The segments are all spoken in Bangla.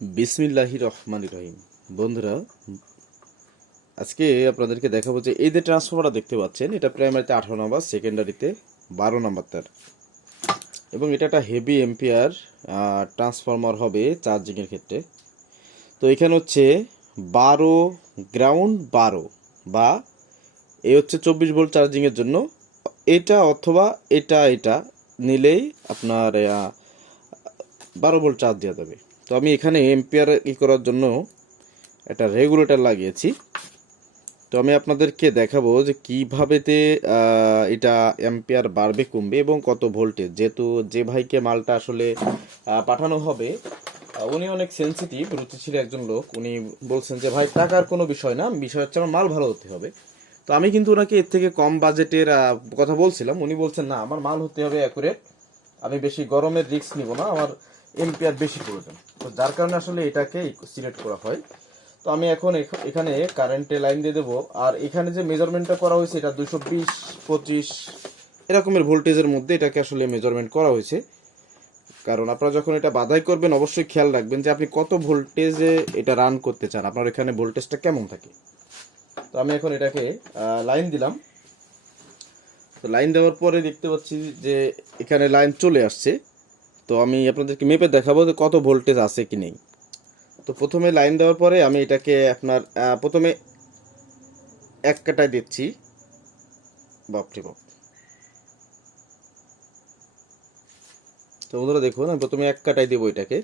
বিসমিল্লাহি রহমান রহিম। বন্ধুরা, আজকে আপনাদেরকে দেখাবো যে এই যে ট্রান্সফর্মারটা দেখতে পাচ্ছেন, এটা প্রাইমারিতে আঠারো নম্বর সেকেন্ডারিতে বারো নম্বর তার এবং এটা একটা হেভি এম্পিয়ার ট্রান্সফর্মার হবে চার্জিংয়ের ক্ষেত্রে। তো এখানে হচ্ছে বারো গ্রাউন্ড বারো বা এই হচ্ছে চব্বিশ ভোল্ট চার্জিংয়ের জন্য এটা অথবা এটা এটা নিলেই আপনার বারো ভোল্ট চার্জ দেওয়া যাবে। তো আমি এখানে এম্পিয়ার ই করার জন্য একটা রেগুলেটর লাগিয়েছি। তো আমি আপনাদেরকে দেখাবো যে কীভাবেতে এটা এম্পিয়ার বাড়বে, কমবে এবং কত ভোল্টেজ। যেহেতু যে ভাইকে মালটা আসলে পাঠানো হবে উনি অনেক সেনসিটিভ রুচিশীল একজন লোক। উনি বলছেন যে, ভাই, টাকার কোনো বিষয় না, বিষয় হচ্ছে আমার মাল ভালো হতে হবে। তো আমি কিন্তু ওনাকে এর থেকে কম বাজেটের কথা বলছিলাম। উনি বলছেন, না, আমার মাল হতে হবে অ্যাকুরেট আমি বেশি গরমের রিস্ক নিব না। আমার এম্পিয়ার বেশি প্রয়োজন। তো যার কারণে আসলে এটাকে সিলেক্ট করা হয়। তো আমি এখন এখানে কারেন্টে লাইন দিয়ে দেবো। আর এখানে যে মেজারমেন্টটা করা হয়েছে, এটা দুশো বিশ, পঁচিশ, এরকমের ভোল্টেজের মধ্যে এটাকে আসলে মেজারমেন্ট করা হয়েছে। কারণ আপনারা যখন এটা বাধাই করবেন, অবশ্যই খেয়াল রাখবেন যে আপনি কত ভোল্টেজে এটা রান করতে চান। আপনার এখানে ভোল্টেজটা কেমন থাকে? তো আমি এখন এটাকে লাইন দিলাম। তো লাইন দেওয়ার পরে দেখতে পাচ্ছি যে এখানে লাইন চলে আসছে। তো আমি আপনাদেরকে মেপে দেখাবো যে কত ভোল্টেজ আছে কি নেই। তো প্রথমে লাইন দেওয়ার পরে আমি এটাকে আপনার প্রথমে এক কাটায় দিচ্ছি। বাপরে বাপ। তো বন্ধুরা দেখুন, আমি প্রথমে এক কাটাই দেবো এটাকে।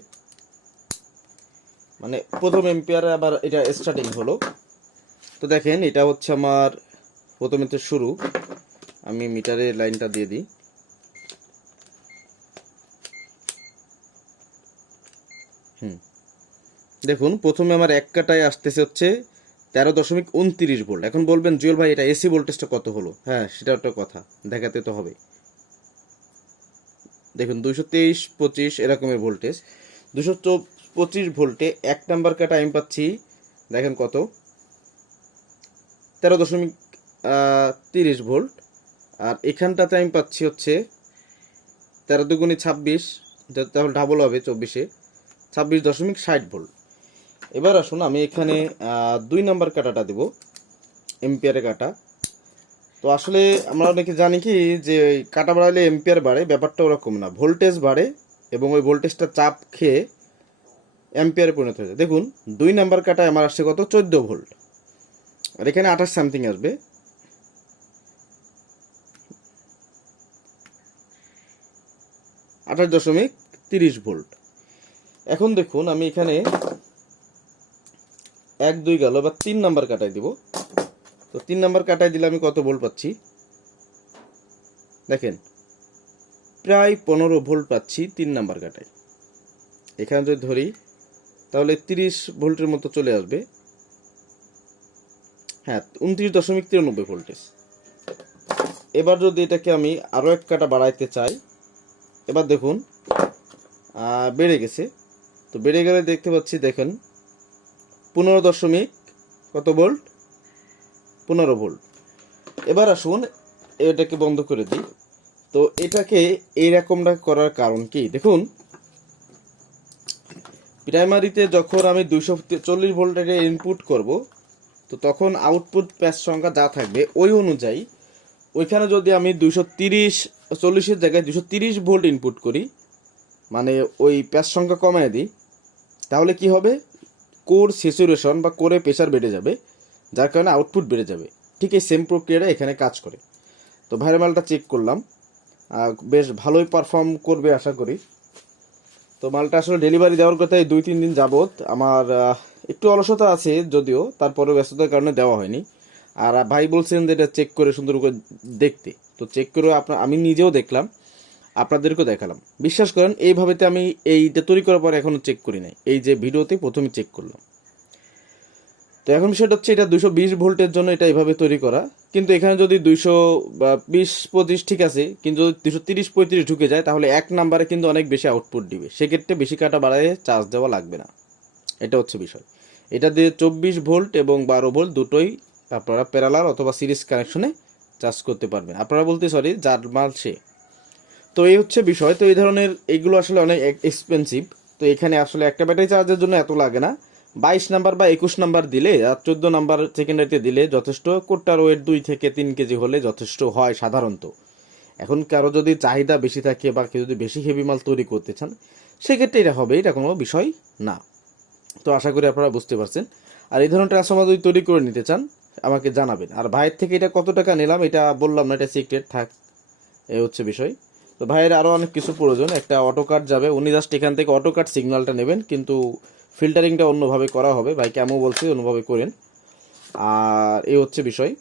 মানে প্রথম এম্পিয়ারে আবার এটা স্টার্টিং হলো। তো দেখেন, এটা হচ্ছে আমার প্রথমে তো শুরু। আমি মিটারের লাইনটা দিয়ে দিই। দেখুন, প্রথমে আমার এক কাটায় আসতেছে হচ্ছে তেরো দশমিক উনত্রিশ ভোল্ট এখন বলবেন, জুয়েল ভাই, এটা এসি ভোল্টেজটা কত হলো? হ্যাঁ সেটা একটা কথা, দেখাতে তো হবে দেখুন দুশো তেইশ পঁচিশ এরকমের ভোল্টেজ দুশো পঁচিশ ভোল্টে এক নাম্বার কাটা আমি পাচ্ছি, দেখেন কত। তেরো দশমিক তিরিশ ভোল্ট আর এখানটাতে আমি পাচ্ছি হচ্ছে তেরো দুগুণি ছাব্বিশ, তাহলে ডাবল হবে চব্বিশে। ছাব্বিশ দশমিক ষাট ভোল্ট এবার আসুন আমি এখানে দুই নাম্বার কাটাটা দেব এম্পিয়ারে কাটা। তো আসলে আমরা অনেকে জানি কি, যে ওই কাটা বাড়ালে এম্পিয়ার বাড়ে, ব্যাপারটা ওরকম না। ভোল্টেজ বাড়ে এবং ওই ভোল্টেজটা চাপ খেয়ে অ্যাম্পিয়ারে পরিণত হয়ে যায়। দেখুন, দুই নাম্বার কাটায় আমার আসছে কত? চোদ্দ ভোল্ট। আর এখানে আঠাশ সামথিং আসবে। আঠাশ দশমিক তিরিশ ভোল্ট। এখন দেখুন, আমি এখানে এক, দুই, গেল। বা তিন নাম্বার কাটাই দিব। তো তিন নাম্বার কাটাই দিলে আমি কত ভোল্ট পাচ্ছি? দেখেন, প্রায় পনেরো ভোল্ট পাচ্ছি তিন নাম্বার কাটাই এখানে যদি ধরি, তাহলে তিরিশ ভোল্টের মতো চলে আসবে। হ্যাঁ উনত্রিশ দশমিক তিরানব্বই ভোল্টেজ এবার যদি এটাকে আমি আরও এক কাটা বাড়াইতে চাই, এবার দেখুন বেড়ে গেছে। তো বেড়ে গেলে দেখতে পাচ্ছি, দেখেন পনেরো দশমিক কত ভোল্ট? পনেরো ভোল্ট। এবার আসুন, এটাকে বন্ধ করে দিই। তো এটাকে এইরকমটা করার কারণ কি? দেখুন প্রাইমারিতে যখন আমি দুইশো চল্লিশ ভোল্টের ইনপুট করব, তো তখন আউটপুট প্যাচ সংখ্যা যা থাকবে ওই অনুযায়ী ওইখানে যদি আমি দুইশো তিরিশ, চল্লিশের জায়গায় দুশো তিরিশ ভোল্ট ইনপুট করি মানে ওই প্যাচ সংখ্যা কমায় দিই, তাহলে কি হবে? কোর স্যাচুরেশন বা কোরে প্রেশার বেড়ে যাবে, যার কারণে আউটপুট বেড়ে যাবে। ঠিক এই সেম প্রক্রিয়াটা এখানে কাজ করে। তো ভাইরাল মালটা চেক করলাম বেশ ভালোই পারফর্ম করবে আশা করি। তো মালটা আসলে ডেলিভারি দেওয়ার কথাই দুই, তিন দিন যাবত আমার একটু অলসতা আছে যদিও তারপরে ব্যস্ততার কারণে দেওয়া হয়নি। আর ভাই বলছেন যে এটা চেক করে সুন্দর করে দেখতে। তো চেক করে আপনার আমি নিজেও দেখলাম। আপনাদেরকেও দেখালাম। বিশ্বাস করেন এইভাবেতে আমি এইটা তৈরি করার পর এখনও চেক করি নাই। এই যে ভিডিওতে প্রথমে চেক করলাম। তো এখন বিষয়টা হচ্ছে এটা দুশো বিশ ভোল্টের জন্য এটা এইভাবে তৈরি করা। কিন্তু এখানে যদি দুইশো বিশ, পঁচিশ ঠিক আছে, কিন্তু যদি দুশো তিরিশ, পঁয়ত্রিশ ঢুকে যায়, তাহলে এক নাম্বারে কিন্তু অনেক বেশি আউটপুট দিবে। সেক্ষেত্রে বেশি কাটা বাড়ায় চার্জ দেওয়া লাগবে না। এটা হচ্ছে বিষয়। এটা দিয়ে চব্বিশ ভোল্ট এবং বারো ভোল্ট দুটোই আপনারা প্যারালাল অথবা সিরিজ কানেকশনে চার্জ করতে পারবেন। আপনারা বলতে সরি যার মাল সে। তো এই হচ্ছে বিষয়। তো এই ধরনের এইগুলো আসলে অনেক এক্সপেন্সিভ তো এখানে আসলে একটা ব্যাটারি চার্জের জন্য এত লাগে না। বাইশ নাম্বার বা একুশ নাম্বার দিলে আর চোদ্দ নাম্বার সেকেন্ডারিতে দিলে যথেষ্ট। কোটটার ওয়েট দুই থেকে তিন কেজি হলে যথেষ্ট হয় সাধারণত। এখন কারও যদি চাহিদা বেশি থাকে বা কেউ যদি বেশি হেভি মাল তৈরি করতে চান, সেক্ষেত্রে এটা হবে, এটা কোনো বিষয় না। তো আশা করি আপনারা বুঝতে পারছেন। আর এই ধরনের ট্রান্সফর্মার যদি তৈরি করে নিতে চান, আমাকে জানাবেন। আর ভাইয়ের থেকে এটা কত টাকা নিলাম, এটা বললাম না, এটা সিক্রেট থাক। এ হচ্ছে বিষয়। তো ভাইয়ের আরও অনেক কিছু প্রয়োজন। একটা অটো কাট যাবে। উনি জাস্ট এখান থেকে অটো কাট সিগন্যালটা নেবেন, কিন্তু ফিল্টারিংটা অন্যভাবে করা হবে। ভাই কেমন বলছি, অন্যভাবে করেন। আর এই হচ্ছে বিষয়।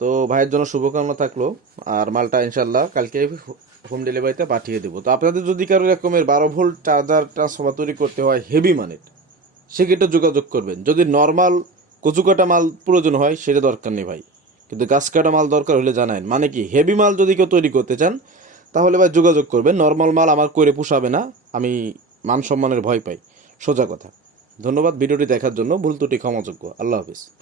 তো ভাইয়ের জন্য শুভকামনা থাকল। আর মালটা ইনশাল্লাহ কালকে হোম ডেলিভারিতে পাঠিয়ে দেবো। তো আপনাদের যদি কারও রকমের বারো ভোল্ট চার্জার ট্রান্সফর্মার তৈরি করতে হয় হেভি মানের, সেক্ষেত্রে যোগাযোগ করবেন। যদি নর্মাল কচু কাটা মাল প্রয়োজন হয়, সেটা দরকার নেই ভাই। কিন্তু গাছ কাটা মাল দরকার হলে জানায় মানে কি হেভি মাল যদি কেউ তৈরি করতে চান, তাহলে ভাই যোগাযোগ করবেন। নর্মাল মাল আমার করে পোষাবে না, আমি মান সম্মানের ভয় পাই। সোজা কথা। ধন্যবাদ, ভিডিওটি দেখার জন্য ভুল ত্রুটি ক্ষমাযোগ্য। আল্লাহ হাফিজ।